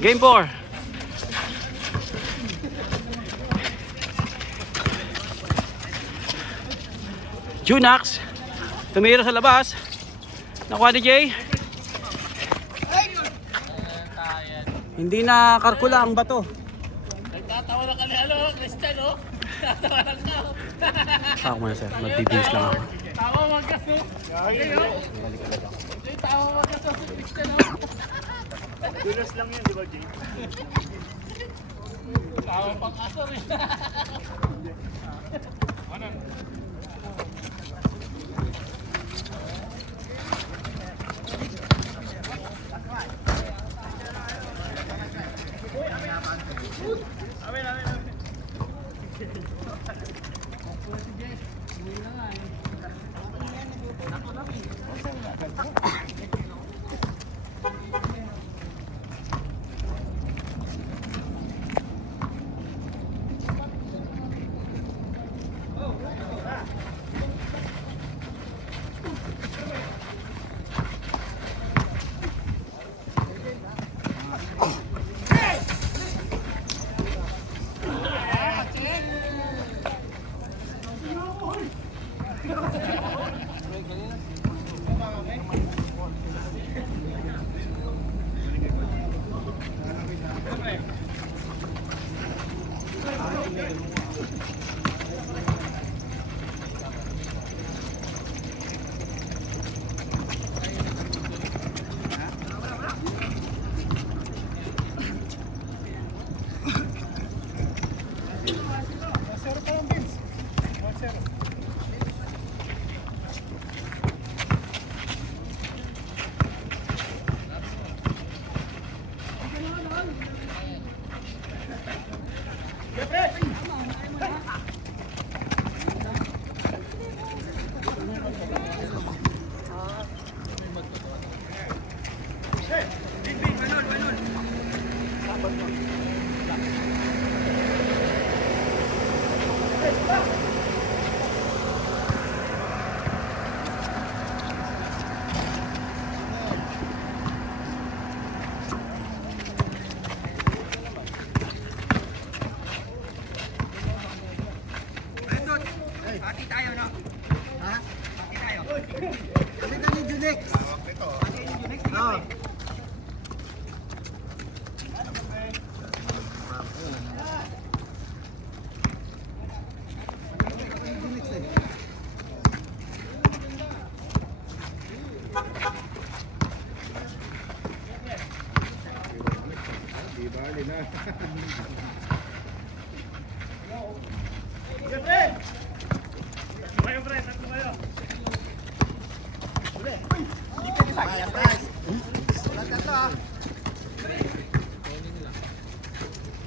Game 4. Junax. Tumira sa labas. Nakuha ni Jay. Hindi na karkula ang bato. Nagtatawa na ka ni Christian, oh. Nagtatawa na ka. Ako muna sir, magbibihis lang ako. Tawa magkas, oh. Tawa magkas, oh, si Christian, oh. Dulos lang yun, di ba, Jay? Tawa pang aso, eh.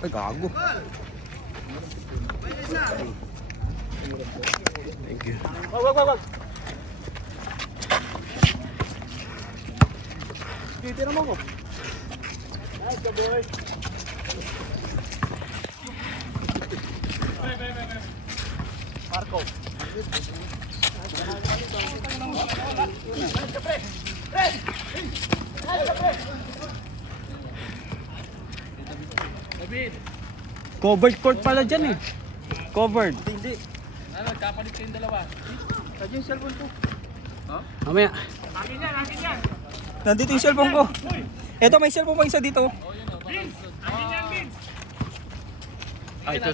Ay, gago. Thank you. Wag. Titira mo ko. Nice, good boy. Marco. Covered court pala dyan eh. Covered. Hindi. Ano, nagkapalit kayong dalawa. Sadyo yung cellphone ko. Mamaya. Akin yan. Nandito yung cellphone ko. Eto, may cellphone pa isa dito. Akin yan, Vince. Ay, ito.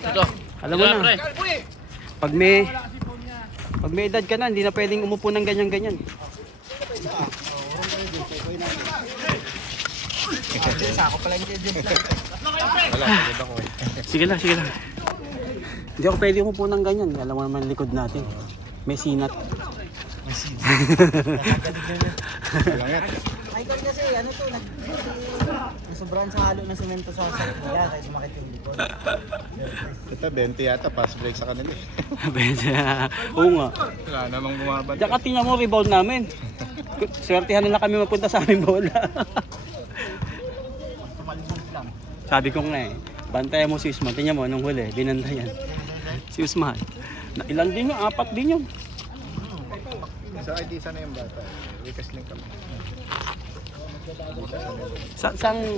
Alam mo na. Pag may edad ka na, hindi na pwedeng umupo ng ganyan-ganyan. Ako pala yung Jay. Sige lang. Hindi ako pwede umupo ng ganyan. Alam mo naman likod natin. May sinat. Ay, kasi ano to, nasubrahan sa halo ng semento sa sakya, kaya sumakit yung likod. Ito, 20 yata, pass break sa kanila eh. Oo nga. Wala namang bumabalik. Diyan ka tingnan mo, rebound namin. Swertihan nila kami mapunta sa aming bola. Sabi ko nga eh, bantayan mo si Usman. Tingnan mo, nung huli, binantayan. Si Usman. Ilan din yun? 4 din yun. Sa ID sana yung bata. Weakest link kami.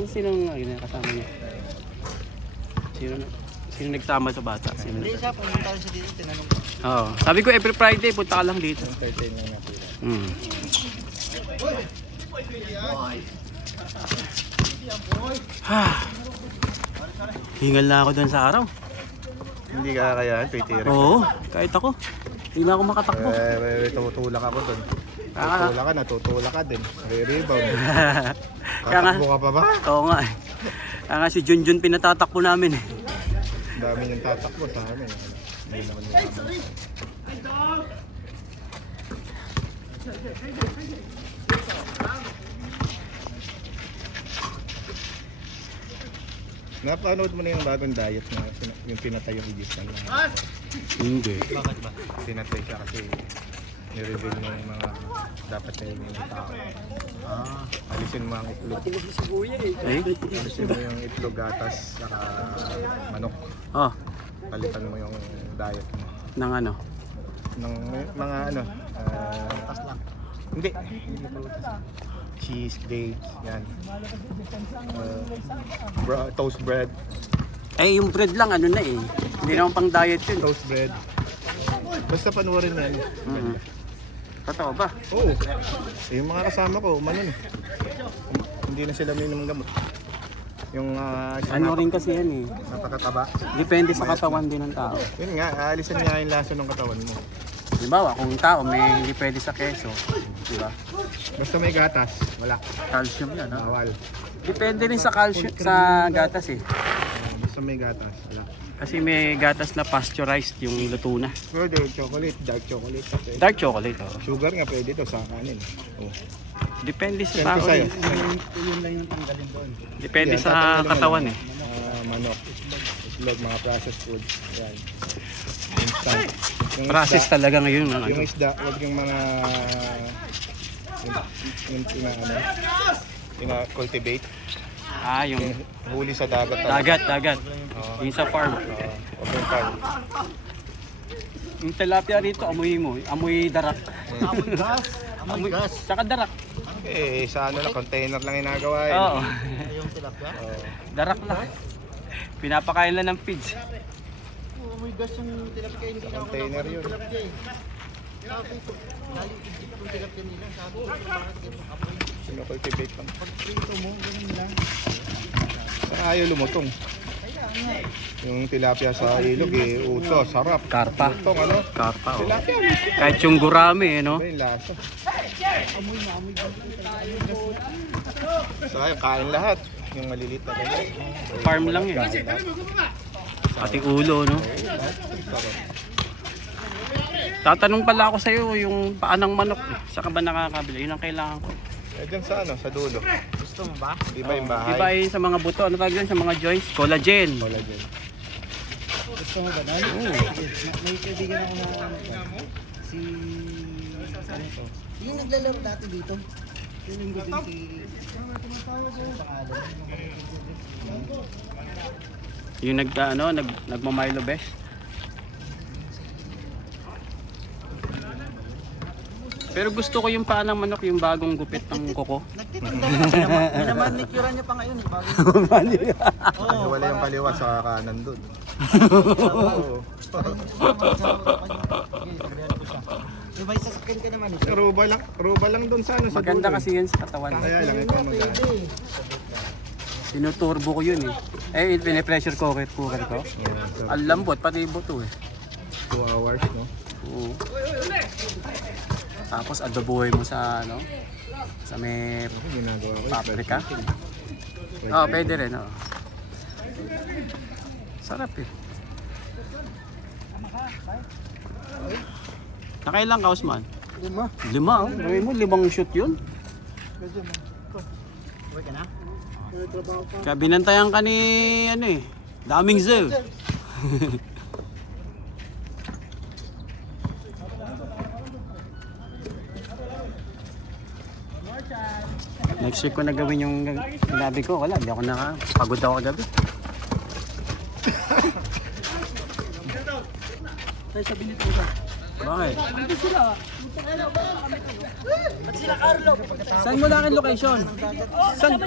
Sinong kasama niya? Sino nagsama sa bata? Sino? Hindi siya, pumunta siya dito, tinanong ko. Oo. Sabi ko every Friday punta ka lang dito. Entertain lang natin. Hingal na ako doon sa araw. Hindi ka kaya titirik. Oo, kahit ako. Hindi na ako makatakbo. Tutulak ako doon. Ah. Tutulak ka, natutulak ka din. Re-rebound. Kaya nga, Tatakbo ka pa ba? oo nga eh. Kaya nga si Junjun pinatatakbo namin eh. Dami niyang tatakbo sa amin. Hindi naman yung Napanood mo na yung bagong diet na yung pinatay yung Egyptian na Hindi. pinatay siya kasi nireveal niya yung mga dapat na yung tao. Alisin mo ang itlog. Eh? Alisin mo yung itlog, gatas, saka manok. Oh, Palitan mo yung diet mo. ng ano? Ng mga ano, hindi cheese, dates, yan. Toast bread. Eh, yung bread lang ano na eh. Hindi naman pang diet yun. Toast bread. Basta panoorin yan. Totoo ba? Oo. Yung mga kasama ko, umanon eh. Hindi na sila minum ng gamot. Yung Ano rin kasi yan eh. napakataba. Depende sa katawan din ng tao. Yun nga, aalisan nga yung laso ng katawan mo. Halimbawa, kung tao may hindi pwede sa keso, di ba? Basta may gatas, wala. Calcium yan, ha? Bawal. Depende rin sa calcium, sa gatas eh. Basta may gatas, wala. Kasi may gatas na pasteurized yung luto na. Pwede, chocolate, dark chocolate. Pwede. Dark chocolate, oh. Sugar nga pwede to sa kanin. Oh. Depende sa Siyempre tao. sa'yo. Yun lang yung tanggalin doon. Depende Yan, sa tatanggalin mo katawan lang. eh. Manok, itlog, mga processed food. Yan. Instant. Yung Process isda, talaga ngayon. Ano? yung isda, wag yung mga yung cultivate. Ah, yung Yung huli sa dagat. dagat. Yung sa farm. Wag yung farm. Yung tilapia rito, amoy mo. Amoy darak. Amoy gas. Amoy gas. Tsaka darak. Eh, sa ano lang, container lang inagawa yun. Oo. Yung tilapia. Darak lang. Pinapakain lang ng pigs. Amoy gas yung tilapia. Hindi na ako Container yun. tilapia eh. Sabi ko, nalipid yung tilapia nila. Sabi ko, bakit ganun amoy? Sino-cultivate lang. Pag prito mo, ganun lang. Saan ayaw lumutong? Yung tilapia sa ilog eh, uso, sarap. Karpa. Lutong ano? Karpa, oh. Tilapia, Kahit yung gurami, eh, no? iba yung lasa. Sayang, kain lahat. Yung maliliit na ganyan. Farm lang yun. Kain lahat. Pati ulo, no? Sarap. Tatanong pala ako sa'yo yung paa ng manok. Eh. Saan ka ba nakakabili? Yun ang kailangan ko. Eh, dyan sa ano, sa dulo. Gusto mo ba? Di ba yung bahay? Di ba yung sa mga buto? Ano tawag yun? Sa mga joints? Collagen. Wala dyan. Gusto mo ba? May kaibigan ako na si... Ano to? Yung naglalaro dati dito. Yung linggo din si... Ano pangalan? Yung nagmamilo best. Pero gusto ko yung paa ng manok, yung bagong gupit ng kuko. Nagtitinda na kasi minamanicure niya pa ngayon eh. Oo. Wala yung kaliwa sa kanan dun. Oo. Diba yung sasakyan ka naman eh. Ruba lang dun sa ano, sa Maganda dulo. kasi yan sa katawan. Kaya lang ito maganda. Tinuturbo ko yun eh. Eh, pinipressure cooker ko. Ang lambot, pati buto eh. 2 hours, no? Oo. Tapos adoboy mo sa ano? Sa may Ginagawa ko. paprika. Oo, pwede rin. Oh. Sarap eh. Nakailang ka, Osman? 5. 5, oh. Gawin mo, 5 shoot yun. Uwi ka na? Kaya binantayan ka ni, ano eh, daming zew. Next week ko na gawin yung sinabi ko. Wala, hindi ako pagod ako kagabi. Tayo sa binit mo ba? Bakit? Saan mo lang ang location? Saan?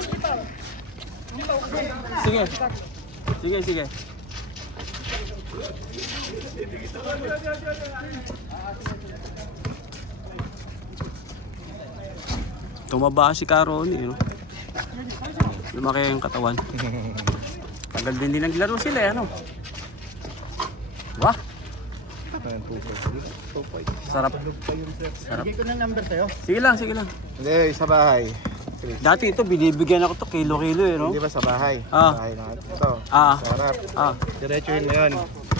Sige. Sige, sige. Tumaba si Caroni, no? Lumaki yung katawan. Tagal din naglaro sila, ano? Wah! Sarap. Sarap. Bigay ko ng number sa'yo. Sige lang, sige lang. Hindi, sa bahay. Dati ito, binibigyan ako to kilo-kilo, eh, no? Hindi ba sa bahay? Ah. Sa bahay na. Ito. Ah. Sa harap. Ah. Diretsuhin mo yun.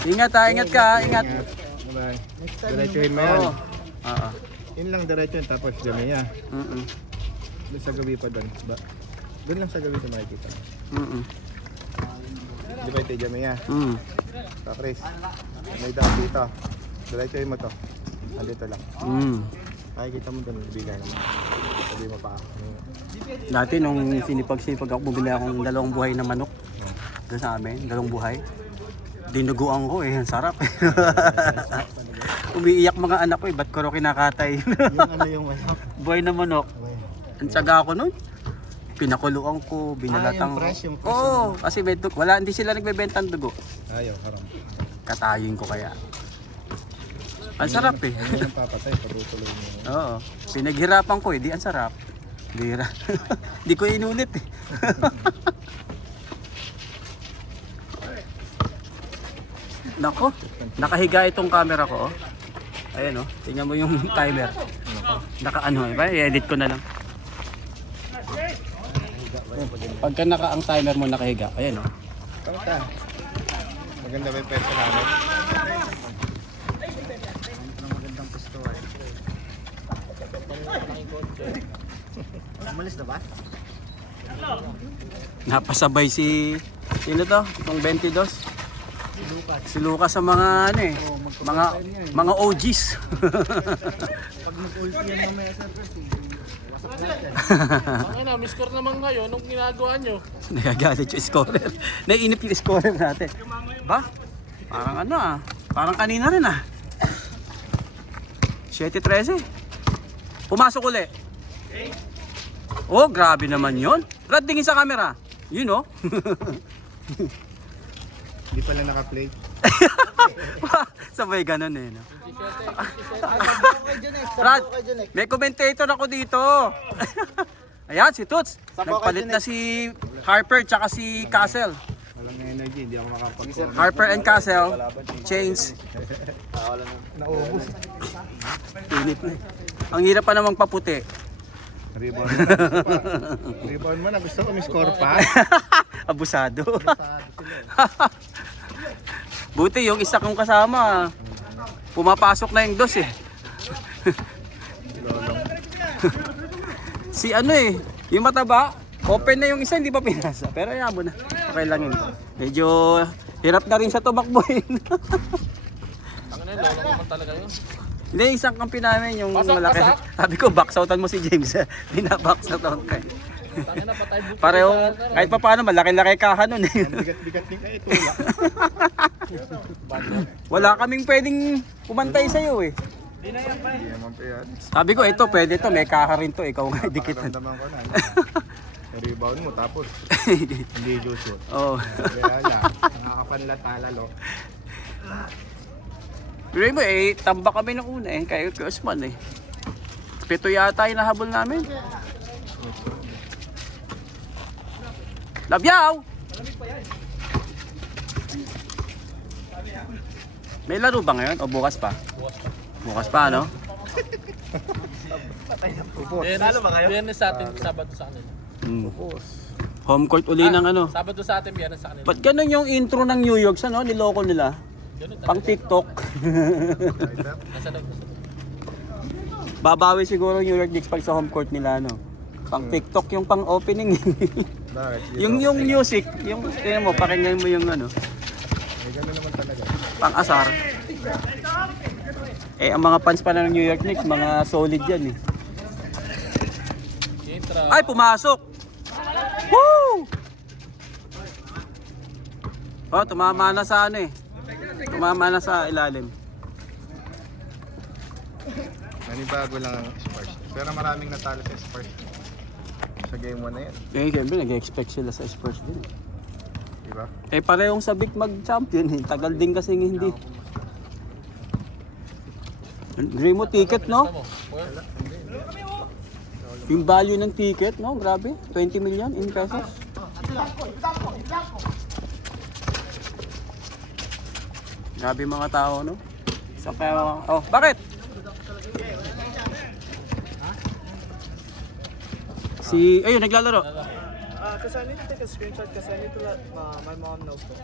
Ingat ha, ingat ka, ingat. Bye. Diretsuhin mo yan. Oo. Ah, ah. Yun lang diretso yun, tapos Jamia. Mm-mm. Doon sa gabi pa doon. Doon lang sa gabi ito makikita. Mm-mm. Di ba ito yung Jamia? Mm. Sa Chris. May daan dito. Diretsuhin mo to. Andito lang. Mm. Makikita mo doon, bigay naman. Sabi mo pa. Dati nung sinipag-sipag ako, bumili akong 2 buhay na manok. Doon sa amin, 2 buhay. Dinuguan ko eh, ang sarap. Umiiyak mga anak ko eh, ba't ko rin kinakatay? Yung ano yung wala. Buhay na manok. Ang tsaga ko nun. Pinakuluan ko, binalatang yung fresh, yung fresh. Oo, kasi may dugo. Wala, hindi sila nagbebenta ng dugo. Ayaw, harap. Katayin ko kaya. Ang sarap eh. Ano yung papatay, patutuloy mo. Oo. Pinaghirapan ko eh, di ang sarap. Bira. Di ko inulit eh. Nako, nakahiga itong camera ko. Oh. Ayan oh, tingnan mo yung timer. Naka-ano eh, ba? I-edit ko na lang. Pagka ang timer mo nakahiga, ayan oh. Kamusta? Maganda ba yung pwesto namin? Magandang pusto eh. Umalis na ba? Napasabay si sino to? Itong 22. Si Lucas sa mga ano eh, mga OGs. Pag mag-ulti yan mamaya sir, wasak na yan. Ang ina, may score naman kayo nung ginagawa nyo. Nagagalit yung scorer. Naiinip yung scorer natin. Ba? Parang ano ah. Parang kanina rin ah. 7-13. Pumasok uli. Oh, grabe naman yun. Brad, tingin sa camera. Yun oh. Hindi pala naka-play. Sabay ganun eh. No? Brad, may commentator ako dito. Ayan, si Toots. Nagpalit na si Harper tsaka si Castle. Walang energy, hindi ako makapag-phone. Harper and Castle. Change. Naubos. Init na eh. Ang hirap pa namang paputi. Rebound mo na. Rebound mo na. Gusto ko may score pa. Abusado. Buti yung isa kong kasama. Pumapasok na yung 2 eh. Si ano eh, yung mataba, open na yung isa, hindi pa pinasa. Pero ayaw mo na. Okay lang yun. Medyo hirap na rin siya tumakbuhin. Ang ina, lolo naman talaga yun. Hindi, isang kampi namin yung Pasak, malaki. pasak. Sabi ko, box-outan mo si James. Binabox-outan ka. Ang ina, patay buto. Pareho, kahit pa paano, malaki-laki kahan nun eh. Bigat-bigat din kayo. Tula. Wala kaming pwedeng pumantay sa'yo eh. Hindi naman pa yan. Sabi ko, ito, pwede to, may kaha rin to. Ikaw nga, dikitan. Nakaramdaman ko na. Rebound mo tapos hindi shoot. Oo. Kaya lang, nakakapanlata lalo. Pero mo eh, tamba kami ng una eh, kay Osman eh. 7 yata yung nahabol namin. Labyaw! May laro ba ngayon o bukas pa? Bukas pa, no? Biyernes sa atin, Sabado sa kanila. Home court uli ng ano. Sabado sa atin, Biyernes sa kanila. Ba't ganun yung intro ng New York sa no? Niloko nila? Ganun Pang TikTok. Nasa loob. Babawi siguro New York Knicks pag sa home court nila, no? Pang TikTok yung pang opening. Bakit? yung music, yung tingnan mo, pakinggan mo yung ano, May gano'n naman talaga. pang asar. Eh ang mga fans pa ng New York Knicks, mga solid yan eh. Intra. Ay, pumasok! Woo! Oh, tumama na sa ano eh. Tumama na sa ilalim. Nanibago lang ang Spurs. Pero maraming natalo sa Spurs. Sa game 1 na yan. Eh, siyempre, nag-expect sila sa Spurs din. Diba? Eh, parehong sabik mag-champion. Eh. Tagal din kasi hindi. Dream mo ticket, no? Yung value ng ticket, no? Grabe. 20 million in pesos. Grabe mga tao, no? Sa kaya... Oh, bakit? Ayun, naglalaro. Kasi I need to take a screenshot kasi I need to let my mom know po.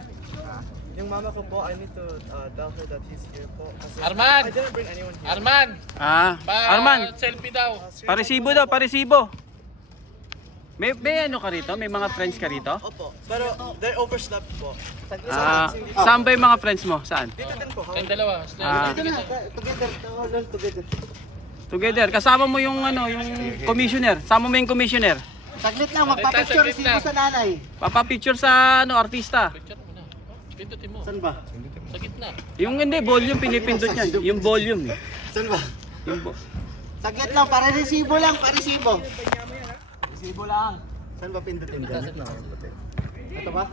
Yung mama ko po, I need to tell her that he's here po. Kasi Arman! I didn't bring anyone here. Arman! Arman, Selfie daw. paresibo daw, paresibo. May ano ka rito? May mga friends ka rito? Opo, pero they're overslept po. Saan ba yung mga friends mo? Saan? Dito din po. Kayong dalawa. Together. Together. Kasama mo yung ano, yung commissioner. Sama mo yung commissioner. Saglit lang, magpapicture si sa nanay. Papapicture sa ano, artista. Picture mo na. Pindutin mo. Saan ba? Sa gitna. Yung hindi, volume, pinipindot niya. Yung volume. Eh. Saan ba? Yung Saglit lang, para resibo lang, para resibo. Resibo lang. Saan ba pindutin dyan? Ito ba?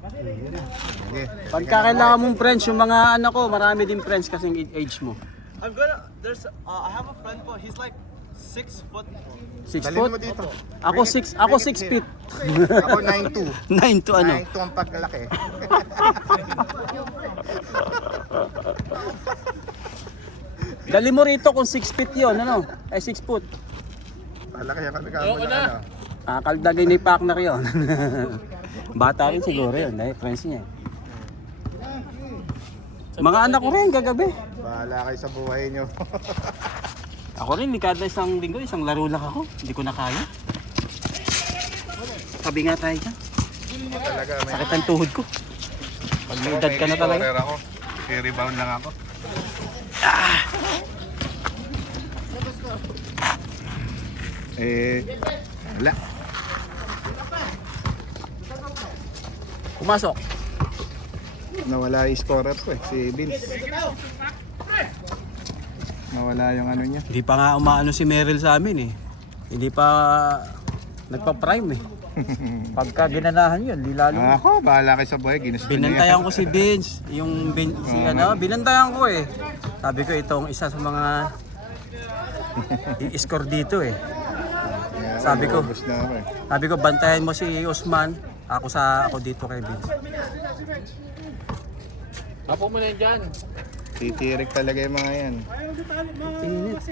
Sige. Pagka kailangan mong friends, yung mga ano ko, marami din friends kasing age mo. I'm gonna, I have a friend po, he's like 6 foot. 6 Dalhin foot? mo dito. Ako 6 feet. Ako 9'2". 9 to ano? 9'2" ang paglalaki. Dali mo rito kung 6 feet yun, ano? Ay 6 foot. Palaki yan kami Ayoko na. Kaldagay ni partner yun. Bata rin siguro yun, dahil friends niya. Mga anak ko rin kagabi. Bahala kayo sa buhay nyo. Ako rin, kada isang linggo, isang laro lang ako. Hindi ko na kaya. Sabi nga tayo dyan. Talaga, may Sakit ang tuhod ko. Pag may edad ka na talaga. scorer ako. I-rebound lang ako. Wala. Pumasok. Nawala yung scorer ko si Vince. Nawala yung ano niya. Hindi pa nga umaano si Meryl sa amin eh. Hindi pa nagpa-prime eh. Pagka ginanahan yun, di lalo. Ako, bahala kayo sa buhay. Ginusto niya. Binantayan ko si Vince, binantayan ko eh. Sabi ko itong isa sa mga i-score dito eh. Sabi ko, Ubus na ako eh. sabi ko bantayan mo si Osman, ako dito kay Vince. Apo mo na yan dyan. Titirik talaga yung mga yan.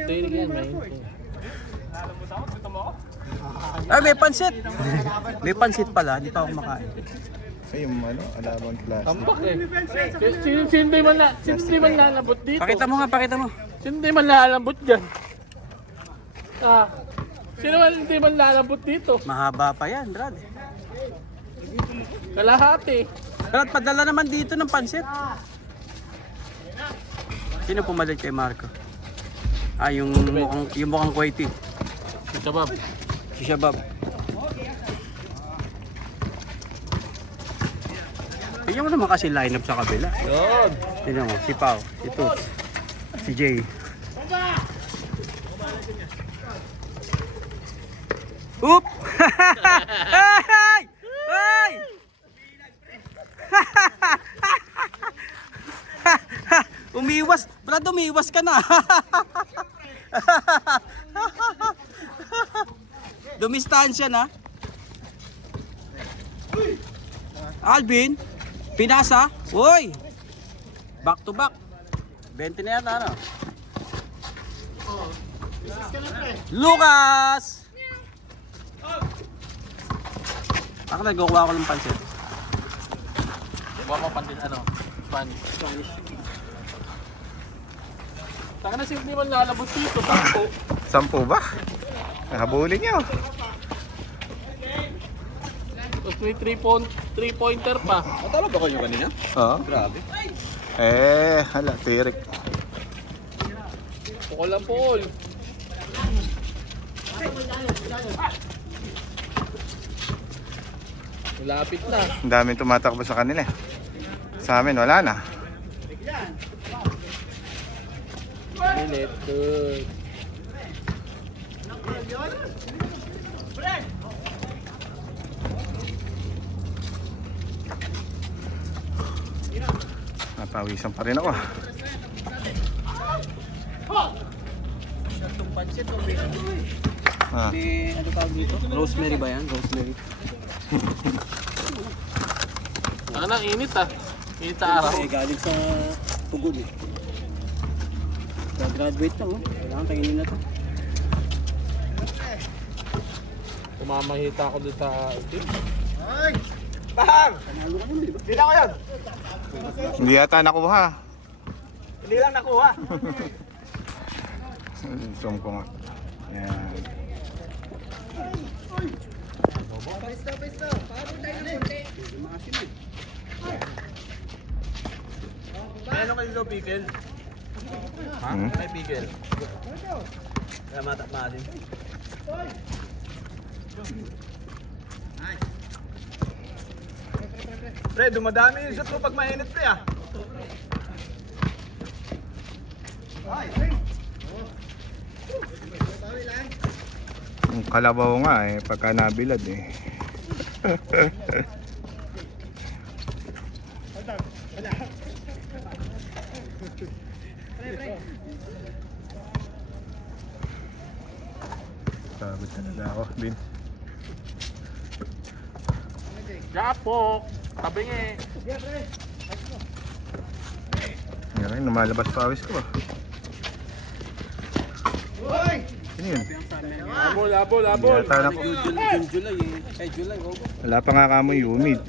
Tinig yan, may info. Ay, may pansit! May pansit pala, hindi pa ako makain. Ay, yung ano, alabang plastic. Tambak eh. Sino di man lalambot dito? Pakita mo nga, pakita mo. Sino di man lalambot dyan? Sino di man lalambot dito? Mahaba pa yan, Brad. Kalahati. Brad, padala naman dito ng pansit. Sino pumalit kay Marco? Yung mukhang Kuwaiti. Sabab. Si Shabab. Tingnan mo naman kasi lineup sa kabila. Yun. Tingnan mo, si Pao, si Toots, si Jay. Oop! Hey! Hey! Umiwas, Brad, umiwas ka na. Dumistansya na. Alvin, pinasa. Uy! Back to back. 20 na yata, ano? Lucas! Ako nagkukuha ko ng pansit. Buwan mo pandin Spanish. Taka na sino di man lalambot dito. 10 ba? Nahabulin niyo. Tapos may 3-pointer pa. Natalo ba kayo kanina? Oo. Grabe. Hala, tirik. Pukol lang pukol. Malapit na. Ang daming tumatakbo sa kanila eh. Sa amin, wala na. Pilit. Good. Napawisan pa rin ako. Ah, May ano tawag dito? Rosemary ba yan? Rosemary. Ang nang init ah. Init na araw. Galing sa Tugod eh. Graduate lang oh. Kailangan kainin na to. Umamahita ako doon sa steam. Panalo ka naman, di ba? hindi yata nakuha. Hindi lang nakuha. Zoom ko nga. Yan. May ano kayo pickle? Hmm? May pickle. Kaya maalim. Pre, dumadami yung shot mo pag mainit pre ah. Yung kalabaw nga eh, pagka nabilad eh. Pagod talaga ako, Bin. Japok! Tabi nga eh. Ngayon, lumalabas pawis ko ah. Ano yun? Labol, labol, Hindi labol. yata na July eh. Ay, July, August. Wala pa nga kamoy humid.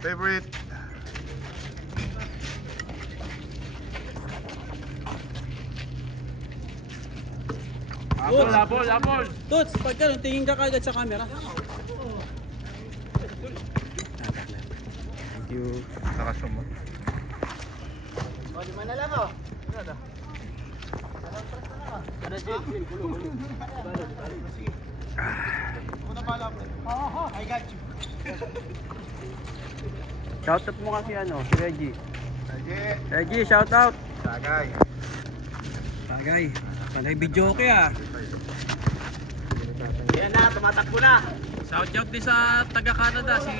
Favorite. Labol, labol, labol. Toots, pag ganun, tingin ka kagad sa camera. Thank you. Nakasum mo. Shout out mo kasi ano, si Reggie. Reggie, shout out. Sagay. Bagay. Panay video okay ah. Yan na, tumatakbo na. Shout out din sa taga Canada, si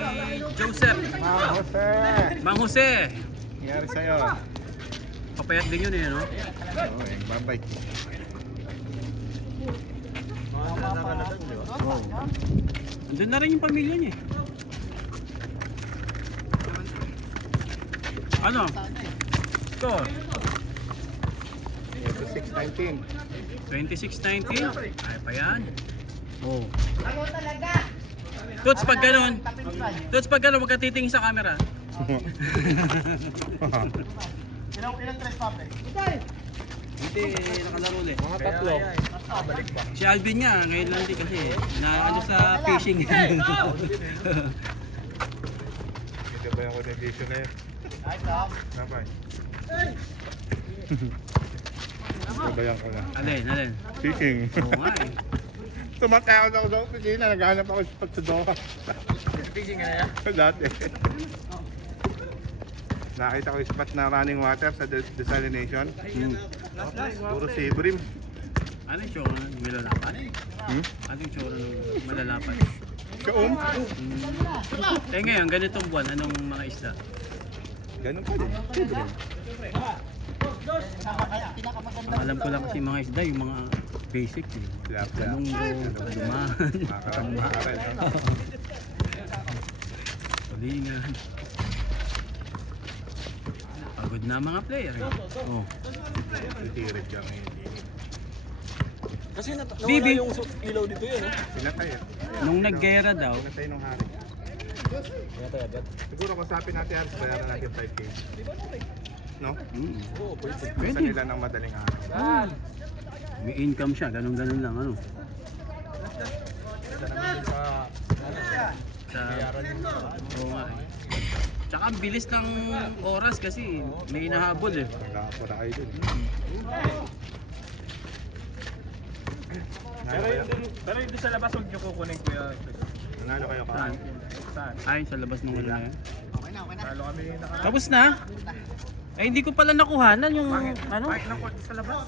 Joseph. Jose! Mang Jose. Nangyari sa'yo. Papayat din yun eh, no? Okay, bye-bye. Andun na rin yung pamilya niya eh. Ano? Ito, 619. 2619. Ay pa yan. Oh. Toots, pag ganun, huwag ka titingin sa camera. Hindi, nakalaro ulit. Mga tatlo. Si Alvin nga, ngayon lang din kasi na ano sa fishing. Ito ba yung condition na yun? Bye-bye. Sabayan ko na. Alin. Fishing. Oo nga eh. Tumatay ako sa opisina, naghahanap ako sa pagsudoka. Fishing ka na yan? Dati. Nakita ko yung spot na running water sa desalination. Puro sea bream. Ano yung tsura nun? Malalapan? Ano yung tsura nun? Malalapan? Kaum? Eh ngayon, ganitong buwan, anong mga isda? Ganun pa din. Sea bream. Alam ko lang kasi mga isda, yung mga basic. Tilapia. Talunggo, lumahan, Makakaral. tulingan. Pagod na mga player. Oh. Titirid kami. Kasi Bibi. nawala yung ilaw dito yun. Pinatay. Nung naggera daw, Pinatay nung hari. Siguro kasapin natin halos bayaran natin 5K. No? Basta pwede. nila ng madaling araw. May income siya, ganun-ganun lang ano. Sa Oo nga eh. Tsaka ang bilis ng oras kasi may hinahabol eh. Nagkakapura kayo dun. Pero yung sa labas, huwag nyo kukunin kuya. Nanalo kayo ka? Saan? Ay, sa labas ng ano na yan. Okay na. Talo kami nakaraan. Tapos na? Ay, hindi ko pala nakuhanan yung ano. Park ng court sa labas.